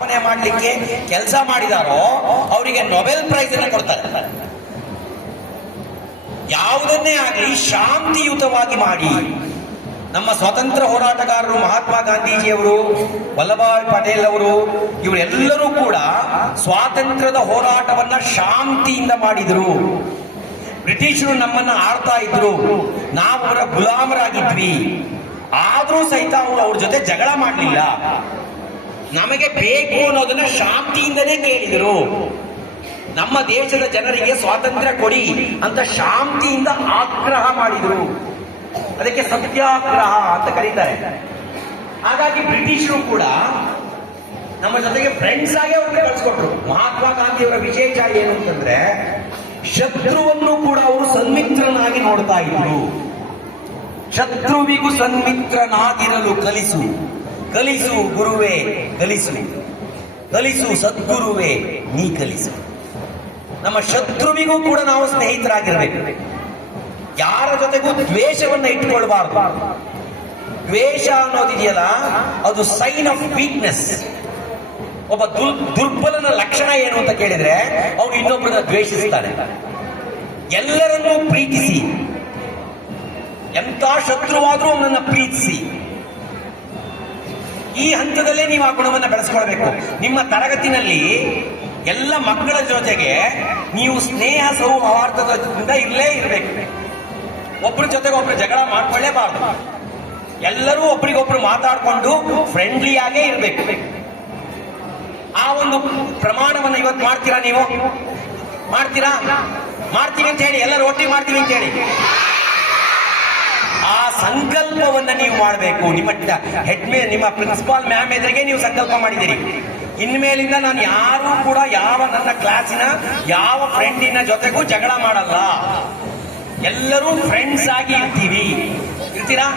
ಸ್ಥಾಪನೆ ಮಾಡಲಿಕ್ಕೆ ಕೆಲಸ ಮಾಡಿದಾರೋ ಅವರಿಗೆ ನೊಬೆಲ್ ಪ್ರೈಸ್ ಅನ್ನು ಕೊಡ್ತಾರೆ. ಯಾವುದನ್ನೇ ಆಗಲಿ ಶಾಂತಿಯುತವಾಗಿ ಮಾಡಿ. ನಮ್ಮ ಸ್ವತಂತ್ರ ಹೋರಾಟಗಾರರು ಮಹಾತ್ಮ ಗಾಂಧೀಜಿಯವರು, ವಲ್ಲಭಾಯ್ ಪಟೇಲ್ ಅವರು, ಇವರೆಲ್ಲರೂ ಕೂಡ ಸ್ವಾತಂತ್ರ್ಯದ ಹೋರಾಟವನ್ನ ಶಾಂತಿಯಿಂದ ಮಾಡಿದರು. ಬ್ರಿಟಿಷರು ನಮ್ಮನ್ನ ಆಳ್ತಾ ಇದ್ರು, ನಾವು ಅವರ ಗುಲಾಮರಾಗಿದ್ವಿ. ಆದ್ರೂ ಸಹಿತ ಅವರು ಅವ್ರ ಜೊತೆ ಜಗಳ ಮಾಡಲಿಲ್ಲ. ನಮಗೆ ಬೇಕು ಅನ್ನೋದನ್ನ ಶಾಂತಿಯಿಂದನೇ ಕೇಳಿದರು. ನಮ್ಮ ದೇಶದ ಜನರಿಗೆ ಸ್ವಾತಂತ್ರ್ಯ ಕೊಡಿ ಅಂತ ಶಾಂತಿಯಿಂದ ಆಗ್ರಹ ಮಾಡಿದರು. ಅದಕ್ಕೆ ಸತ್ಯಾಗ್ರಹ ಅಂತ ಕರೀತಾರೆ. ಹಾಗಾಗಿ ಬ್ರಿಟಿಷರು ಕೂಡ ನಮ್ಮ ಜೊತೆಗೆ ಫ್ರೆಂಡ್ಸ್ ಆಗಿ ಅವ್ರನ್ನ ಕಳಿಸ್ಕೊಟ್ರು. ಮಹಾತ್ಮ ಗಾಂಧಿಯವರ ವಿಶೇಷ ಏನು ಅಂತಂದ್ರೆ ಶತ್ರುವನ್ನು ಕೂಡ ಅವರು ಸನ್ಮಿತ್ರನಾಗಿ ನೋಡ್ತಾ ಇದ್ರು. ಶತ್ರುವಿಗೂ ಸನ್ಮಿತ್ರನಾಗಿರಲು ಕಲಿಸು, ಕಲಿಸು ಗುರುವೇ ಕಲಿಸು, ಕಲಿಸು ಸದ್ಗುರುವೇ ನೀ ಕಲಿಸು. ನಮ್ಮ ಶತ್ರುವಿಗೂ ಕೂಡ ನಾವು ಸ್ನೇಹಿತರಾಗಿರ್ಬೇಕು. ಯಾರ ಜೊತೆಗೂ ದ್ವೇಷವನ್ನ ಇಟ್ಕೊಳ್ಬಾರ್ದು. ದ್ವೇಷ ಅನ್ನೋದಿದೆಯಲ್ಲ, ಅದು ಸೈನ್ ಆಫ್ ವೀಕ್ನೆಸ್. ಒಬ್ಬ ದುರ್ಬಲನ ಲಕ್ಷಣ ಏನು ಅಂತ ಕೇಳಿದ್ರೆ ಅವನು ಇನ್ನೊಬ್ಬರನ್ನ ದ್ವೇಷಿಸ್ತಾನೆ. ಎಲ್ಲರನ್ನೂ ಪ್ರೀತಿಸಿ, ಎಂತ ಶತ್ರುವಾದ್ರೂ ಅವನನ್ನ ಪ್ರೀತಿಸಿ. ಈ ಹಂತದಲ್ಲೇ ನೀವು ಆ ಗುಣವನ್ನ ಬೆಳೆಸ್ಕೊಳ್ಬೇಕು. ನಿಮ್ಮ ತರಗತಿನಲ್ಲಿ ಎಲ್ಲ ಮಕ್ಕಳ ಜೊತೆಗೆ ನೀವು ಸ್ನೇಹ ಸೌಹಾರ್ದದಿಂದ ಇರಲೇ ಇರಬೇಕು. ಒಬ್ಬರ ಜೊತೆಗೆ ಒಬ್ರು ಜಗಳ ಮಾಡ್ಕೊಳ್ಳೇಬಾರ್ದು. ಎಲ್ಲರೂ ಒಬ್ರಿಗೊಬ್ರು ಮಾತಾಡ್ಕೊಂಡು ಫ್ರೆಂಡ್ಲಿಯಾಗೇ ಇರಬೇಕು. ಆ ಒಂದು ಪ್ರಮಾಣವನ್ನು ಇವತ್ತು ಮಾಡ್ತೀರಾ? ನೀವು ಮಾಡ್ತೀರಾ? ಮಾಡ್ತೀವಿ ಅಂತ ಹೇಳಿ, ಎಲ್ಲರೂ ಒಟ್ಟಿಗೆ ಮಾಡ್ತೀವಿ ಅಂತ ಹೇಳಿ ಆ ಸಂಕಲ್ಪವನ್ನ ನೀವು ಮಾಡಬೇಕು. ನಿಮ್ಮ ಪ್ರಿನ್ಸಿಪಾಲ್ ಮ್ಯಾಮ್ ಎದುರಿಗೆ ನೀವು ಸಂಕಲ್ಪ ಮಾಡಿದ್ದೀರಿ, ಇನ್ಮೇಲಿಂದ ನಾನು ಯಾರು ಕೂಡ ನನ್ನ ಕ್ಲಾಸಿನ ಯಾವ ಫ್ರೆಂಡಿನ ಜೊತೆಗೂ ಜಗಳ ಮಾಡಲ್ಲ, ಎಲ್ಲರೂ ಫ್ರೆಂಡ್ಸ್ ಆಗಿ ಇರ್ತೀರಾ?